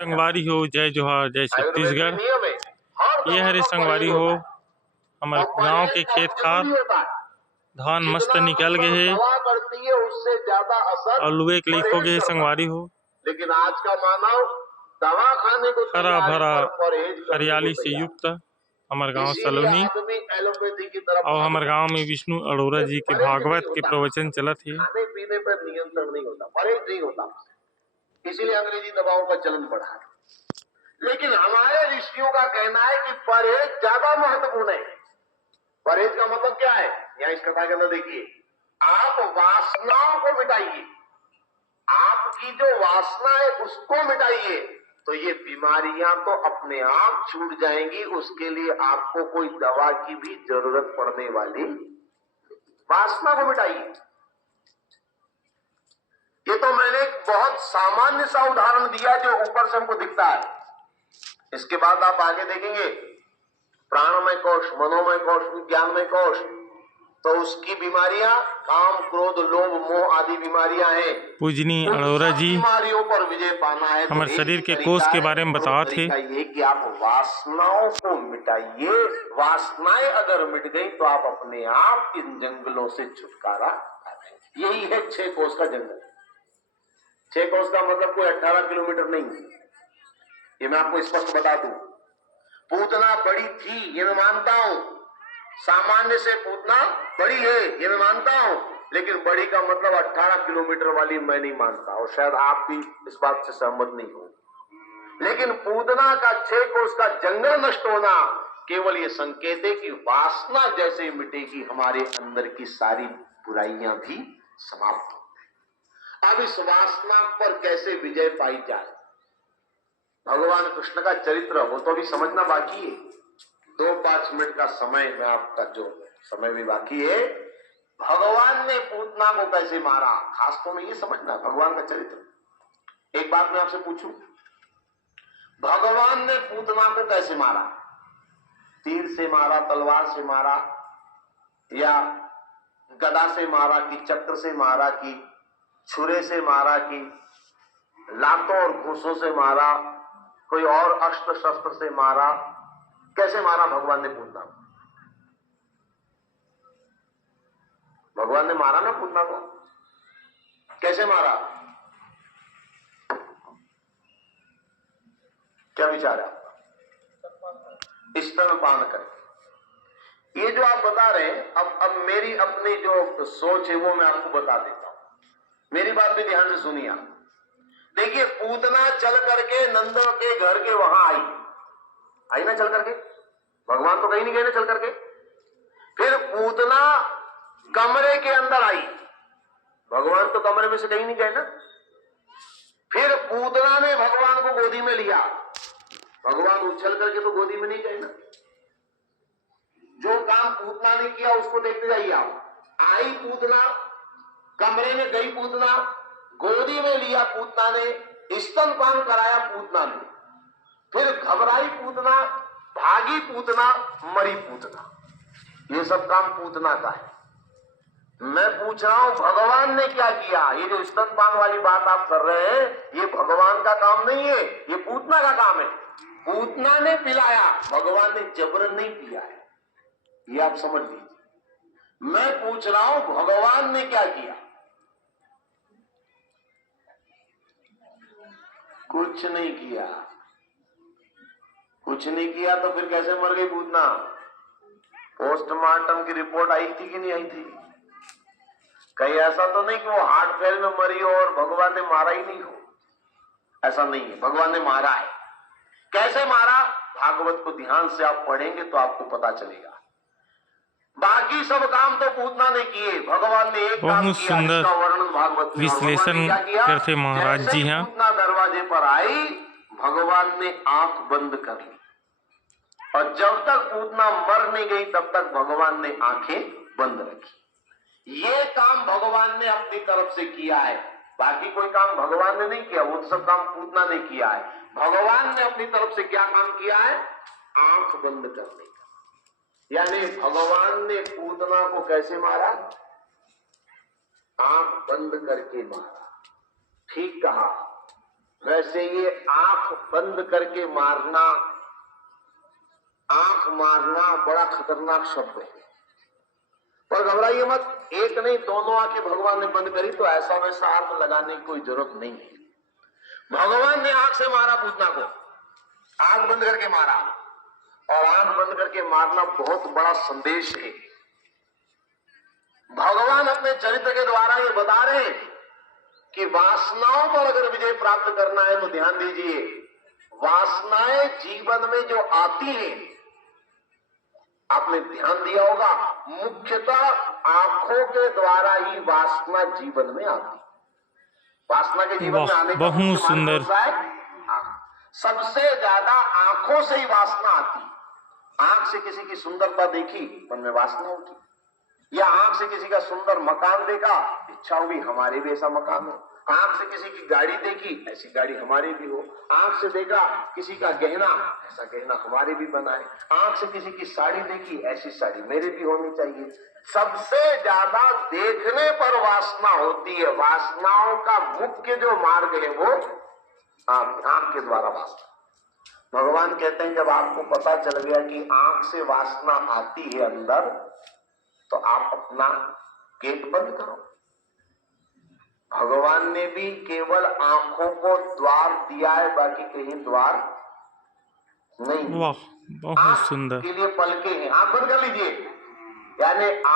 संगवारी हो, जय जोहार, जय छत्तीसगढ़। नियम है, हर ये दवा हरे का संगवारी परहेज हो, होता है हमारे और गांव परहेज के खेत बहुत खार जरूरी होता है। धान मस्त जितना निकल गए असर हे दवा करती है उससे ज्यादा असर और लुए के लिखो परहेज गे करता संगवारी है। हो। लेकिन आज का मानव दवा खाने को हरा तैयार है भरा पर परहेज करने को हरियाली से तैयार युक्त हमारे है। गांव इसीलिए सलोनी आदमी एलोपैथी की तरफ और हमारे भागता गांव में विष्णु अरोड़ा है। जी के परहेज नहीं भागवत के होता, प्रवचन चलत है। खाने पीने पर नियंत्रण नहीं होता, परहेज नहीं होता, इसीलिए अंग्रेजी दवाओं का चलन बढ़ा है। लेकिन हमारे ऋषियों का कहना है कि परहेज ज्यादा महत्वपूर्ण है। परहेज का मतलब क्या है? यहाँ इस कथा के अंदर देखिए, आप वासनाओं को मिटाइए, आपकी जो वासना है उसको मिटाइए, तो ये बीमारियां तो अपने आप छूट जाएंगी। उसके लिए आपको कोई दवा की भी जरूरत पड़ने वाली। वासना को मिटाइए। ये तो मैंने एक बहुत सामान्य सा उदाहरण दिया जो ऊपर से हमको दिखता है। इसके बाद आप आगे देखेंगे प्राणमय कोश, मनोमय कोश, विज्ञानमय कोश, तो उसकी बीमारियां काम, क्रोध, लोभ, मोह आदि बीमारियां हैं। पूजनी उन अरोड़ा सब जी बीमारियों पर विजय पाना है तो हमारे एक शरीर ही के तरीका कोष के है, बारे में और वो बताओ थे। तरीका ये कि आप वासनाओं को मिटाइए। वासनाएं अगर मिट गई तो आप अपने आप इन जंगलों से छुटकारा पाएंगे। यही है 6 कोस का जंगल। 6 कोस का मतलब कोई 18 किलोमीटर नहीं है, ये मैं आपको स्पष्ट बता दूं। पूतना बड़ी थी ये मैं मानता हूं, सामान्य से पूतना बड़ी है ये मैं मानता हूं, लेकिन बड़ी का मतलब 18 किलोमीटर वाली मैं नहीं मानता, और शायद आप भी इस बात से सहमत नहीं हो। लेकिन पूतना का 6 कोस का जंगल नष्ट होना केवल ये संकेत है कि वासना जैसे मिटेगी हमारे अंदर की सारी बुराइयां भी समाप्त हो। अब इस वासना पर कैसे विजय पाई जाए? भगवान कृष्ण का चरित्र वो तो अभी समझना बाकी है। 2-5 मिनट का समय में आपका जो समय भी बाकी है। भगवान ने पूतना को कैसे मारा, खास तो में ये समझना भगवान का चरित्र। एक बात मैं आपसे पूछूं, भगवान ने पूतना को कैसे मारा? तीर से मारा, तलवार से मारा, या गदा से मारा, कि चक्र से मारा, कि छुरे से मारा, कि लातों और घूसों से मारा, कोई और अस्त्र शस्त्र से मारा? कैसे मारा भगवान ने पूतना को? भगवान ने मारा ना पूतना को, कैसे मारा? क्या विचार है आपका? स्तनपान करके। ये जो आप बता रहे हैं, अब मेरी अपनी जो सोच है वो मैं आपको बता देता हूं। मेरी बात भी ध्यान से सुनिए आप। देखिए, पूतना चल करके नंद के घर के वहां आई ना, चल करके। भगवान तो कहीं नहीं गए ना चल करके। फिर पूतना कमरे के अंदर आई, भगवान तो कमरे में से कहीं नहीं गए ना। फिर पूतना ने भगवान को गोदी में लिया, भगवान उछल करके तो गोदी में नहीं गए ना। जो काम पूतना ने किया उसको देखते जाइए आप। आई पूतना, कमरे में गई पूतना, गोदी में लिया पूतना ने, स्तनपान कराया पूतना ने, फिर घबराई पूतना, भागी पूतना, मरी पूतना। ये सब काम पूतना का है। मैं पूछ रहा हूं भगवान ने क्या किया? ये जो स्तनपान वाली बात आप कर रहे हैं, ये भगवान का काम नहीं है, ये पूतना का काम है। पूतना ने पिलाया, भगवान ने जबरन नहीं पिया है, ये आप समझ लीजिए। मैं पूछ रहा हूं भगवान ने क्या किया? कुछ नहीं किया। कुछ नहीं किया तो फिर कैसे मर गई पूतना? पोस्टमार्टम की रिपोर्ट आई थी कि नहीं आई थी? कहीं ऐसा तो नहीं कि वो हार्ट फेल में मरी हो और भगवान ने मारा ही नहीं हो। ऐसा नहीं है, भगवान ने मारा है। कैसे मारा? भागवत को ध्यान से आप पढ़ेंगे तो आपको पता चलेगा। बाकी सब काम तो पूतना ने किए, भगवान ने एक काम बहुत किया, सुंदर इसका वर्णन भागवत में। और भगवान विश्लेषण ने क्या किया? करते महाराज जैसे जी ही हैं। पूतना दरवाजे पर आई, भगवान ने आंख बंद कर ली, और जब तक पूतना मर नहीं गई तब तक भगवान ने आंखें बंद रखी। ये काम भगवान ने अपनी तरफ से किया है, बाकी कोई काम भगवान ने नहीं किया, वो तो सब काम पूतना ने किया है। भगवान ने अपनी तरफ से क्या काम किया है? आंख बंद करने का। यानी भगवान ने पूतना को कैसे मारा? आंख बंद करके मारा। ठीक कहा। वैसे ये आंख बंद करके मारना, आंख मारना बड़ा खतरनाक शब्द है। पर घबराइए मत, एक नहीं दोनों आंखें भगवान ने बंद करी तो ऐसा वैसा अर्थ लगाने की कोई जरूरत नहीं है। भगवान ने आंख से मारा पूतना को, आंख बंद करके मारा, और आंख बंद करके मारना बहुत बड़ा संदेश है। भगवान अपने चरित्र के द्वारा ये बता रहे हैं कि वासनाओं पर अगर विजय प्राप्त करना है तो ध्यान दीजिए, वासनाएं जीवन में जो आती हैं, आपने ध्यान दिया होगा, मुख्यतः आंखों के द्वारा ही वासना जीवन में आती। वासना के जीवन में आने का बहुत मुख्य मार्ग सुंदर। कौन सा है? सबसे ज्यादा आंखों से ही वासना आती। आंख से किसी की सुंदरता देखी, मन में वासना उठी, या आंख से किसी का सुंदर मकान देखा, इच्छा हुई हमारे भी ऐसा मकान हो। आंख से किसी की गाड़ी देखी, ऐसी गाड़ी हमारी भी हो। आंख से देखा किसी का गहना, ऐसा गहना हमारे भी बनाए। आंख से किसी की साड़ी देखी, ऐसी साड़ी मेरे भी होनी चाहिए। सबसे ज्यादा देखने पर वासना होती है। वासनाओं का मुख्य जो मार्ग है वो आंख के द्वारा वासना। भगवान कहते हैं जब आपको पता चल गया कि आंख से वासना आती है अंदर, तो आप अपना गेट बंद करो। भगवान ने भी केवल आंखों को द्वार दिया है, बाकी कहीं द्वार नहीं। वाह, बहुत आंख सुंदर। के लिए पलके हैं, आंख बंद कर लीजिए, यानी